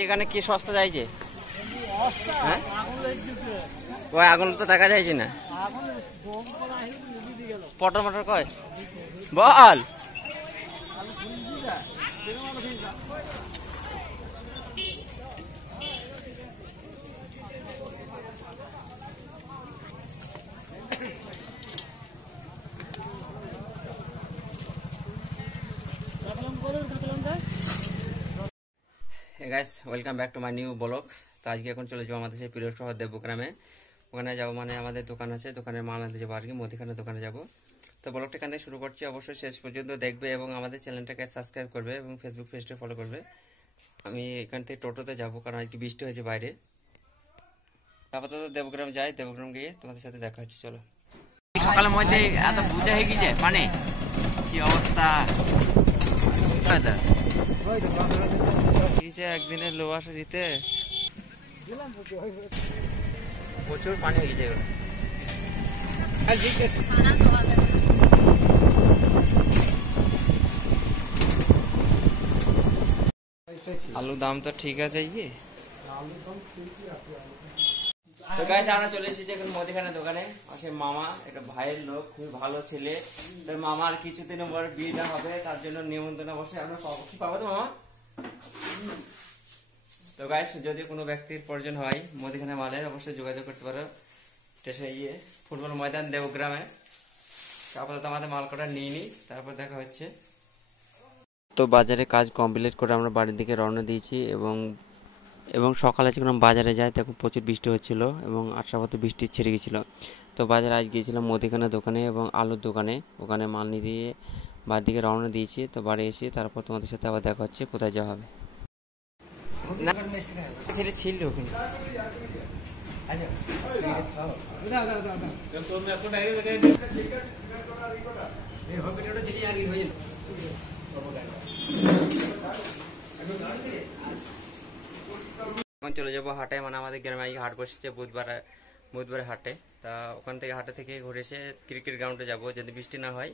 এখানে কি সস্তা যাইছে? হ্যাঁ ওই আগুন তো দেখা যাইছে না। পটর মটর কয় বল। Guys welcome back to my new blog. তো আজকে এখন চলে যাবো আমাদের সেই প্রিয় শহর দেবগ্রামে। ওখানে যাবো মানে আমাদের দোকান আছে, দোকানের মাল আনতে যাবো আর কি, মুদিখানার দোকানে যাবো। তো ব্লগটা এখান থেকে শুরু করছি, অবশ্যই শেষ পর্যন্ত দেখবে এবং আমাদের চ্যানেলটাকে সাবস্ক্রাইব করবে এবং ফেসবুক পেজটা ফলো করবে। আমি এখান থেকে টোটোতে যাবো কারণ আজকে বৃষ্টি হয়েছে বাইরে। আপাতত দেবগ্রাম যাই, দেবগ্রাম গিয়ে তোমাদের সাথে দেখা হচ্ছে। চলো। সকালের মধ্যে এত পূজা হয়ে গেছে, মানে কি অবস্থা একদিনের লো আসা দিতে প্রচুর পানি হয়ে গেছে। আলুর দাম তো ঠিক আছে। তো গাইস আমরা চলে এসেছি এখন মুদিখানার দোকানে। আছে মামা, একটা ভাইয়ের লোক, খুবই ভালো ছেলে। তার মামার কিছুদিনের পর বিয়েটা হবে, তার জন্য নিমন্ত্রণ অবশ্যই আমরা কি পাবো তো মামা। তো গাইস যদি কোনো ব্যক্তির প্রয়োজন হয় মুদিখানা মালের, অবশ্যই যোগাযোগ করতে পারো স্টেশনে গিয়ে, ফুটবল ময়দান দেবগ্রামে। আপাতত আমাদের মাল কটা নিয়ে নিই, তারপর দেখা হচ্ছে। তো বাজারে কাজ কমপ্লিট করে আমরা বাড়ির দিকে রওনা দিয়েছি এবং সকালে যখন বাজারে যাই তখন প্রচুর বৃষ্টি হচ্ছিল এবং আশাপথে বৃষ্টি ছেড়ে গেছিলো। তো বাজারে আজ গিয়েছিলাম মুদিখানার দোকানে এবং আলুর দোকানে, ওখানে মাল নিয়ে দিয়ে বাড়ির দিকে রওনা দিয়েছি। তো বাড়ি এসে তারপর তোমাদের সাথে আবার দেখা হচ্ছে কোথায় যাওয়া হবে। ছেলে ছিল ওখানে। এখন চলে যাবো হাটে, মানে আমাদের গ্রামে হাট বসেছে বুধবারে হাটে। তা ওখান থেকে হাটে থেকে ঘুরে এসে ক্রিকেট গ্রাউন্ডে যাবো। যদি বৃষ্টি না হয়,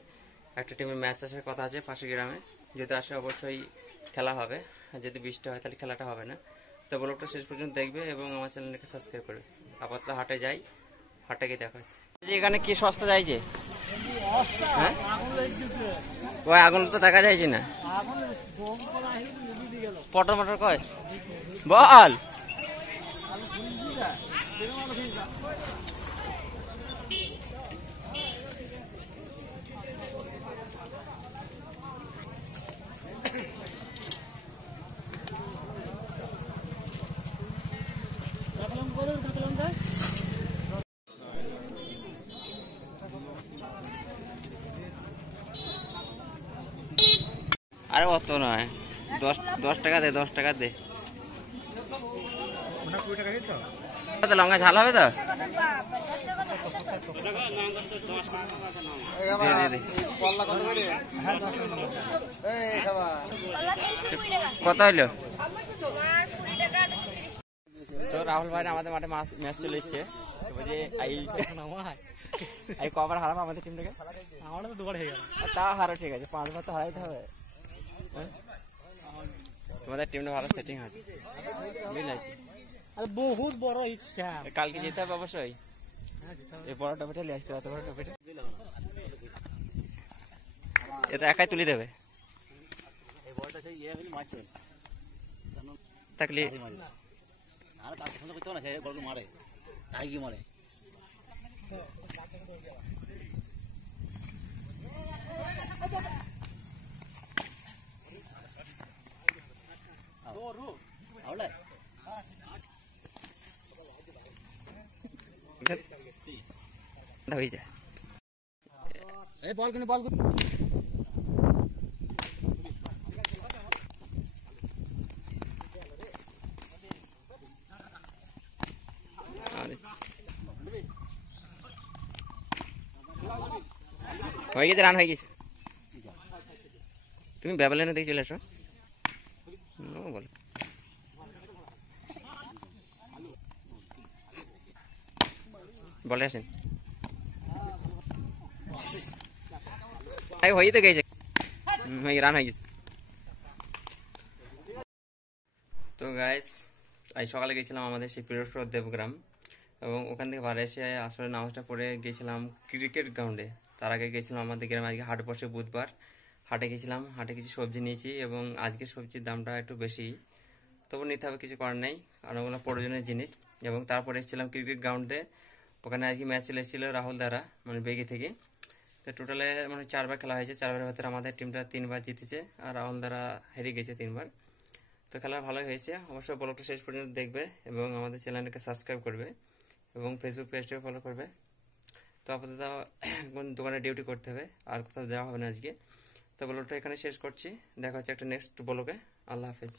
একটা টিমের ম্যাচ আসার কথা আছে পাশের গ্রামে, যদি আসে অবশ্যই খেলা হবে। আর যদি বৃষ্টি হয় তাহলে খেলাটা হবে না। তো ব্লগটা শেষ পর্যন্ত দেখবে এবং আমার চ্যানেলটাকে সাবস্ক্রাইব করবে। আপাতত হাটে যাই, হাটে গিয়ে দেখা হচ্ছে। এখানে কি সস্তা যাইছে? হ্যাঁ ওই আগুন তো দেখা যাইছে না। পটর মটর কয় বল। আরে অত নয়, 10 টাকা দে, 10 টাকা দে। লঙ্কা ঝাল হবে তো? কত হইলো? তো রাহুল ভাই আমাদের মাঠে ম্যাচ চলে এসছে। কবার হারাবো আমাদের টিম থেকে? আমাদের তো দুবার হয়ে গেল। তা হারো, ঠিক আছে, 5 বার তো হারাইতে হবে। তোমাদের টিমটা ভালো সেটিং আছে, বুঝলে? বহুত বড় ইচ্ছা, কালকে যেতে হবে অবশ্যই। এই বড় ট্রফিটা নিয়ে আসতে হবে, বড় ট্রফিটা এটা একাই তুলে দেবে থাকলে। হয়ে যায় বল হয়ে গেছে, রান হয়ে গেছে। তুমি ব্যাবলেনে দেখে চলে আসো। বল বলে আসেন। হয়ে তো গেছে, রান হয়ে গেছে। তো গাইস আজ সকালে গেছিলাম আমাদের সেই পিরোজপুর দেবগ্রাম, এবং ওখান থেকে বাড়ি এসে আসলে নামাজটা পড়ে গেছিলাম ক্রিকেট গ্রাউন্ডে। তার আগে গেছিলাম আমাদের গ্রামে, আজকে হাট বসে বুধবার, হাটে গেছিলাম, হাটে কিছু সবজি নিয়েছি, এবং আজকে সবজির দামটা একটু বেশি, তবু নিতে হবে, কিছু করার নেই, কারণ ওগুলো প্রয়োজনীয় জিনিস। এবং তারপরে এসেছিলাম ক্রিকেট গ্রাউন্ডে, ওখানে আজকে ম্যাচ চলে এসেছিলো রাহুল দ্বারা, মানে বেগি থেকে। তো টোটালে মানে 4বার খেলা হয়েছে, 4বারের ভেতরে আমাদের টিমটা 3বার জিতেছে, আর রাহুল দ্বারা হেরে গেছে 3বার। তো খেলা ভালোই হয়েছে। অবশ্যই ব্লগটা শেষ পর্যন্ত দেখবে, এবং আমাদের চ্যানেলটাকে সাবস্ক্রাইব করবে, এবং ফেসবুক পেজটাকে ফলো করবে। তো আপাতত এখন দোকানে ডিউটি করতে হবে, আর কোথাও যাওয়া হবে না আজকে। তো ব্লগটা এখানে শেষ করছি, দেখা হচ্ছে একটা নেক্সট ব্লগে। আল্লাহ হাফেজ।